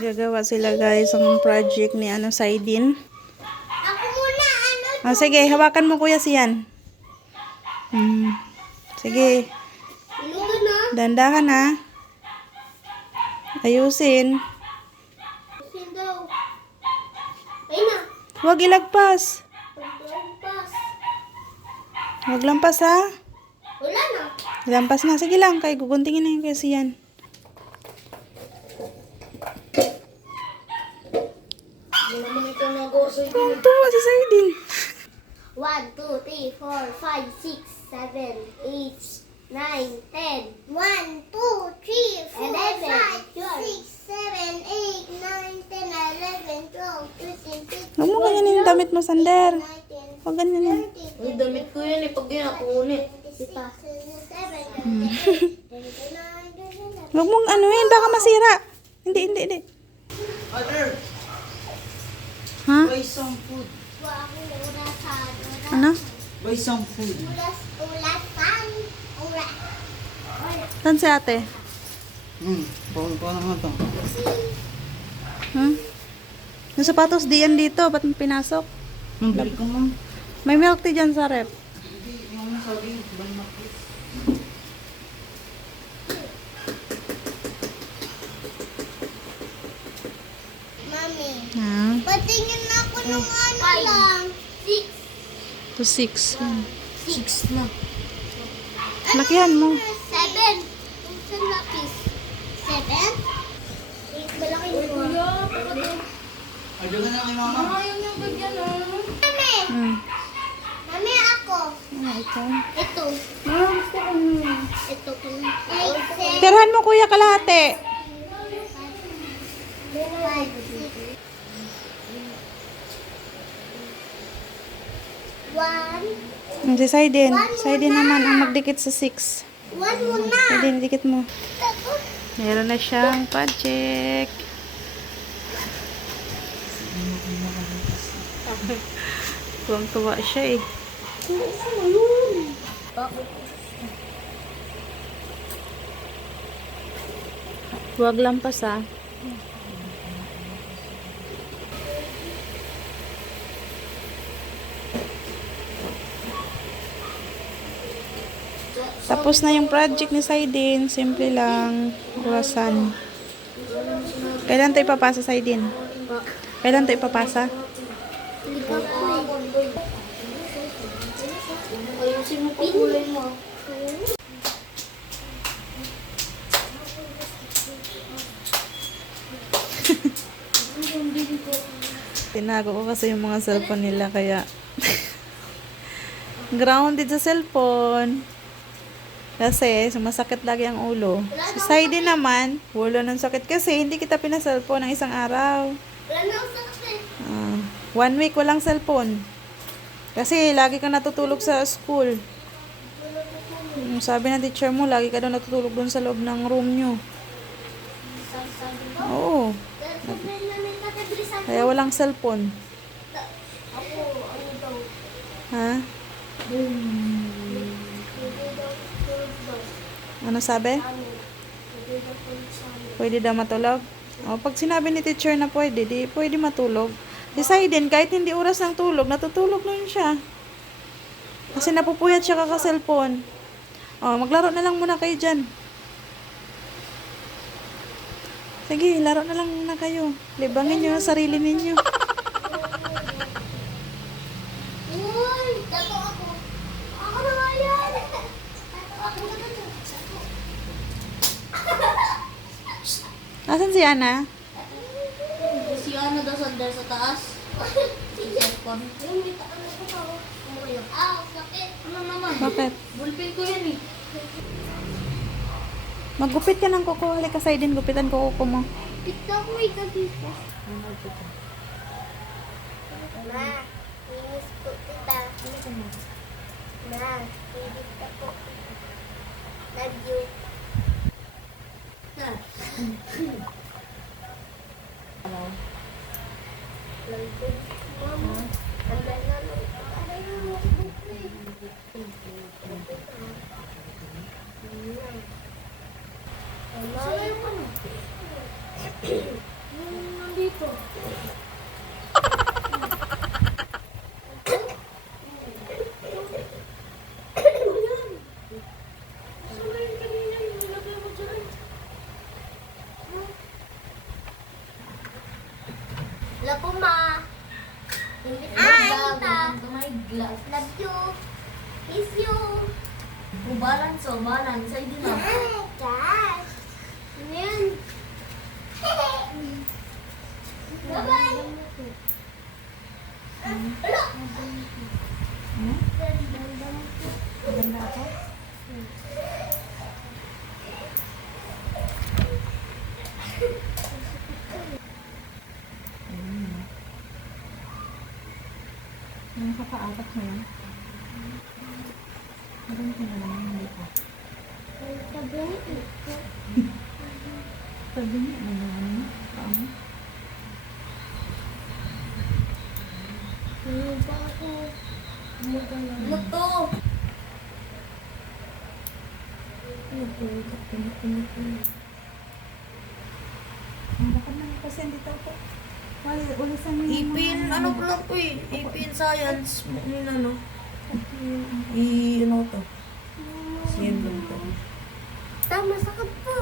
Gagawa sila guys ng project ni Saidin. Ako muna, Oh, sige, hawakan mo kuya siyan. Sige, Ito na. dandahan na. Ayusin. Kasi daw. Ayun na. Huwag ilagpas. Paglampas. Huwag lampas ha. Wala na. Lampas na. Sige lang, kay guguntingin na yung kuya siyan. Hindi naman ito nag-uusay din. Oh, tuwa si Saidin. 1, 2, 3, 4, 5, 6, 7, 8, 9, 10. 1, 2, 3, 4, 5, 6, 7, 8, 9, 10, 11, 12, 13, 14, Huwag mo ganyan yung damit mo, Sander. Huwag ganyan yun. Uy, damit ko yan eh. Pag yan ako ulit. Huwag mong anuin, baka masira. Hindi. Other, Ha? buy some food. Ano? Buy some food. Saan si ate? Bawal ko na nga to. Yung sapatos di yan dito, ba't mo pinasok? Bili ko mo. May milk tea dyan sa rep. Hindi, yung sabi, buy na please. Mami, Ha? patingin na ako ng ano lang. 6. To 6. 6 na. Lakihan mo. 7. Saan lapis? 7? Malaki nito. Ayaw ka na kay mama. Mami! Mami, ako. Ito. Ito. Ito pala. 8, 7, Tirahan mo kuya kalahati. 1. Si Saidin. Saidin naman ang magdikit sa 6. 1 muna. Saidin, dikit mo. Meron na siyang project. Tuwang-tuwa siya eh. Huwag lampas ah. Tapos na yung project ni Saidin. Simple lang. Croissant. Kailan tayo ipapasa, Saidin? Kailan tayo ipapasa? Hindi pa po eh. Ayusin mo kulay mo. Tinago ko kasi yung mga cellphone nila kaya grounded sa cellphone. Kasi sumasakit lagi ang ulo. Si Saidin naman, wala ng sakit kasi hindi kita pina-cellphone ng isang araw. Wala na ako sakit. 1 week walang cellphone. Kasi lagi kang natutulog sa school. Sabi ng teacher mo, lagi ka daw natutulog dun sa loob ng room nyo. Oo. Kaya walang cellphone. Ako, ano daw? Ha? Ano sabi? Pwede daw matulog? O, pag sinabi ni teacher na pwede, di pwede matulog. Si Saidin, kahit hindi oras ng tulog, natutulog lang siya. Kasi napupuyat siya kaka-cellphone. O, maglaro na lang muna kayo dyan. Sige, laro na lang muna kayo. Libangin nyo ang sarili ninyo. Uy, dato ako. Ako na nga yan. Dato ako na dato. Asan si Ana? Si ano daw sandal sa taas? Si cellphone. Yung may taan ako pa. Umuyo. Sakit. Ano naman? Bakit? Bulpin ko yan eh. Maggupit ka ng kuko. Halika Saidin, gupitan ko kuko mo. Pita ko may gabi pa. Ma, inis po kita. Ma, inis ka po. Love you. Love you. Mama, handa na lang. Aray mo, Mama, dito. Wala po, ma. Tita. My glass. Love you. Miss you. Oh, balance, oh, balance. Ay, di na. Gosh. Ano yun? Bye-bye. Ala. Maganda ako? Ang kakaapat mo yan. Meron ka na lang hindi pa. Sabi niya, ano ano? Paano? Ano ba ako? Ano to? Ang bakit na kasi dito ako. Ulisan mo yung Ipin, mga- ano ko lang po eh. Ipin science. Yun ano. Ano to? Siyan lang to. Tama, sakit po.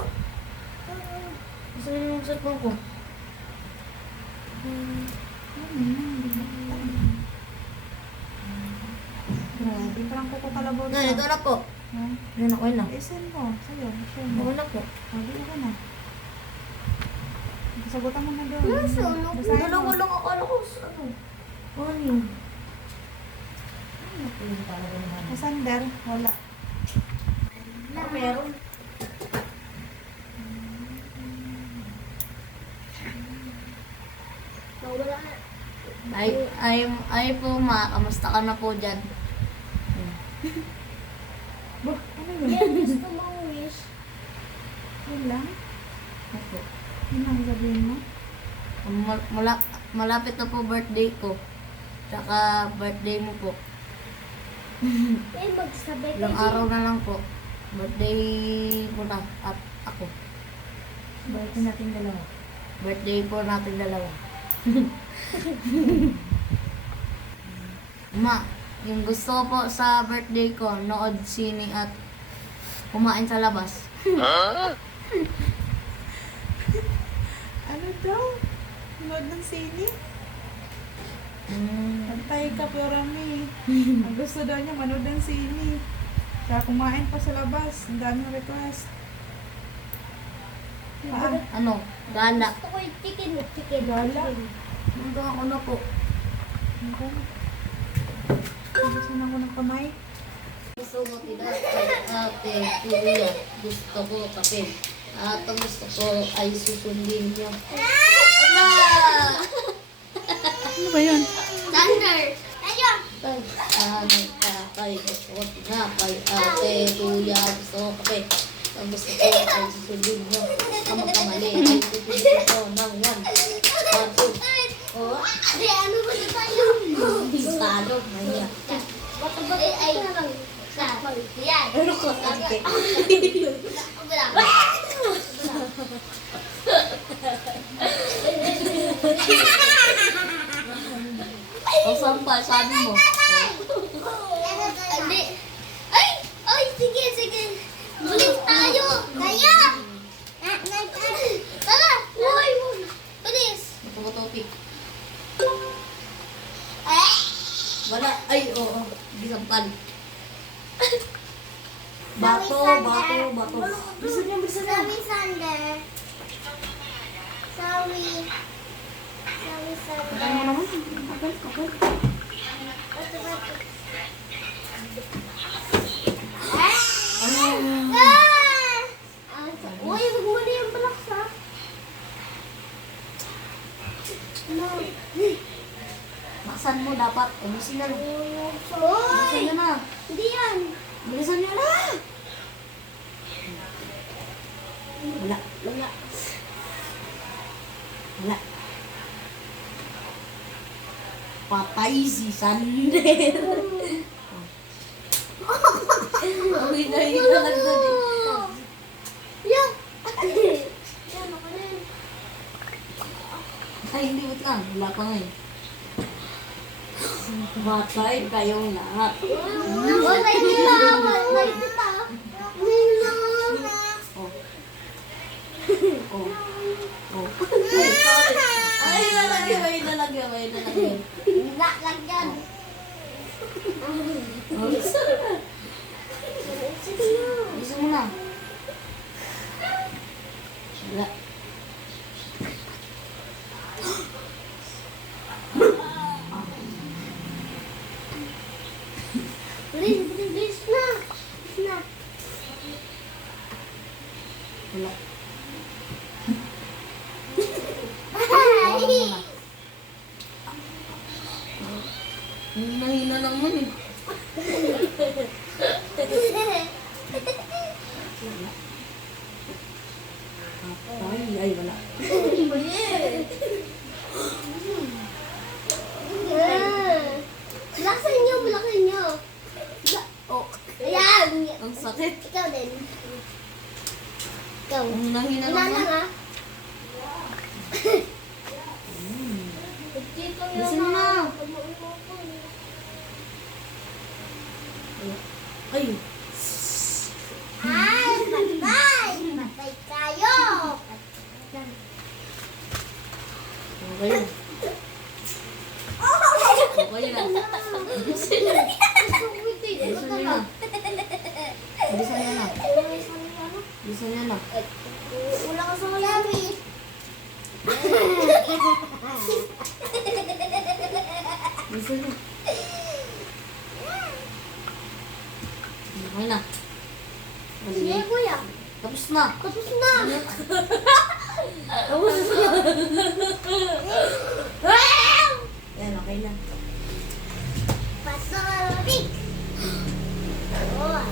Gusto niyo yung cellphone ko? Grabe, parang kuko kalabaw Na, ito na po. Ha? Yan ako na. Isin mo, sa'yo, share mo. Ako na po. Sabi ako na. Sagutan mo na doon. Nasunog. Basahin mo. Dalawa lang akala ko sa ano. Ano yun? Sa sander, wala. Meron. Nawala na. Ay po ma, kamusta ka na po dyan? Bah, ano yun? Yan, gusto mong wish. Yun lang? Opo. Yun lang sabihin mo? Malapit na po birthday ko. Tsaka birthday mo po. Eh, magsabay Ilang kayo. araw na lang po. Birthday mo na at ako. Balikin natin dalawa. Birthday po natin dalawa. Ma, yung gusto ko po sa birthday ko, nood sine at kumain sa labas. Ano daw? Manood ng sine? Pantay ka, Purami. Ang gusto daw niya, manood ng sine. Kaya kumain pa sa labas. Ang daming request. Ano? Gala. Gusto ko yung chicken. Chicken. Gala? Chicken. Hanggang ako na po. Gusto na ako ng kamay. Gusto ko tidak kay ate, kuya. Gusto ko kape. At ang gusto ko ay susundin niyo. Wala! Ano ba yun? Thunder. Ayun. Ay, kay gusto ko tinapay. Ate, kuya, gusto ko kape. Ang gusto ko ay susundin niyo. Ang magkamali ay pipili ko ng 1. Oh, Ate, ano ba na tayo? hindi talo. Maya. Baka ba ay yan. Ano ko? Sige. O sampal, sabi mo. Hindi. Ay! Ay, sige, sige. Bulis tayo. Tayo! Tara! Uy! Bulis! Ito ko topic. Eh! Wala. Ay, oo. Hindi sampal. Bato, bato, bato. Bisa niya, bisa niya. Sorry, Sander. Sorry. Sorry, Sander. Ano naman? Okay, okay. Bato, bato. Ano? Ah! Uy, wag mo na yung balak sa. No. Maksan mo dapat. Ubusin na. Bilisan Uy! nyo na. Hindi yan. Bilisan nyo na. Wala. Wala. Wala. Patay si Sander. Uwi na yun na lang doon eh. Yan. Yan, ako na yun. Ay, hindi wait lang. Wala pa ngayon. Matay kayong lahat. Wala nila. Wala kita. Oh. Oh. Oh. Ay, sorry. Ay, lalagyan. May lalagyan. May lalagyan. Wala lang yan. Oh, gusto mo na. Wala. Bilis na. Bilis na. Wala. Ay! Nahina naman eh. Ay, wala. Bilakasan niyo, bilakasan niyo. Oh, Ayan. ang sakit. Ikaw din. Ikaw. Ang nahina Wala naman. lang ha. Bilisan mo na. Ay, Ay, patay! Patay kayo! okay na. Okay na. Bilisan mo na. Bilisan mo na. Bilisan mo na. Wala ka sa kayami. Bilisan mo. Okay na. Sige, kuya. Tapos na. Tapos na. Tapos na. Yan, okay na. Pasurik. Oh.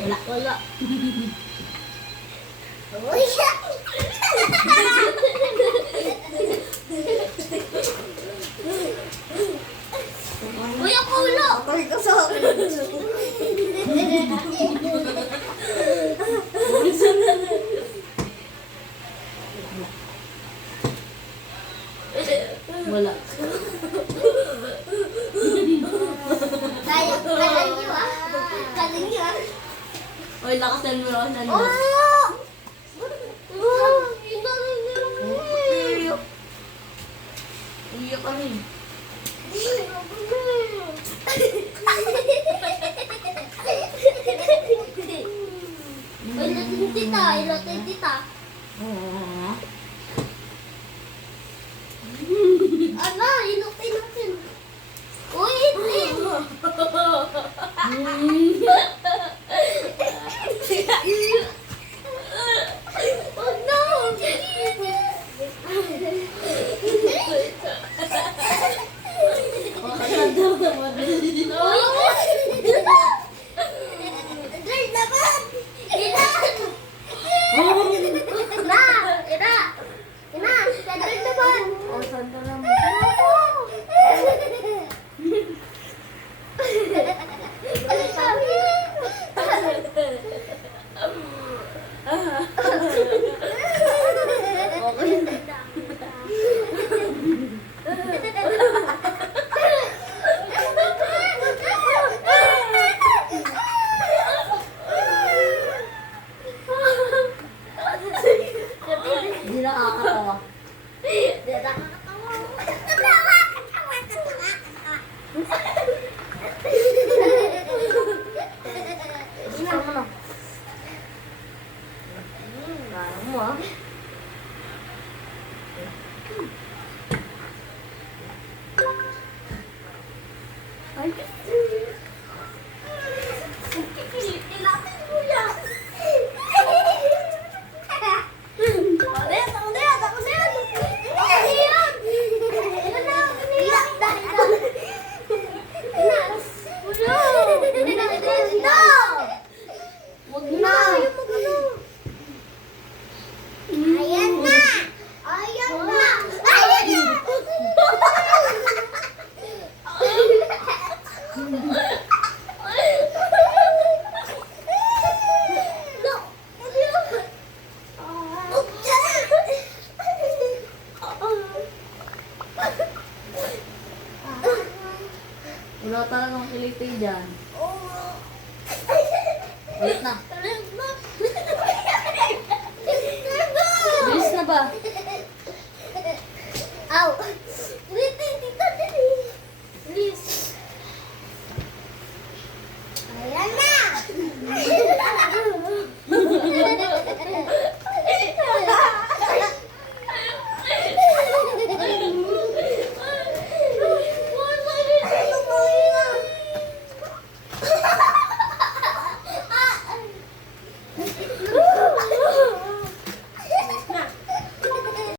Wala. Wala. Uy. Uy, ang ulo. Patay ka sa akin. Wala. Kaya, kaya niyo ah. Kaya niyo ah. Oy, lakasan mo, lakasan mo. Oh! Oh! Uy, uyak ka rin. Ilatin tita, ilatin tita. Ah. Ala, ilatin natin. Uy, itin! Oh no! Drink naman! Ilan! Ina! Ina! Ina! Drink naman! Oh, sanda lang. Hindi nakakatawa. Ano na? Parang mo ah. Ay, Kikilitin natin, kuya! wag na. Ayan na! Ayan na! Ayan na! Wala talagang kiliti dyan. Ulit na. Bilis na ba?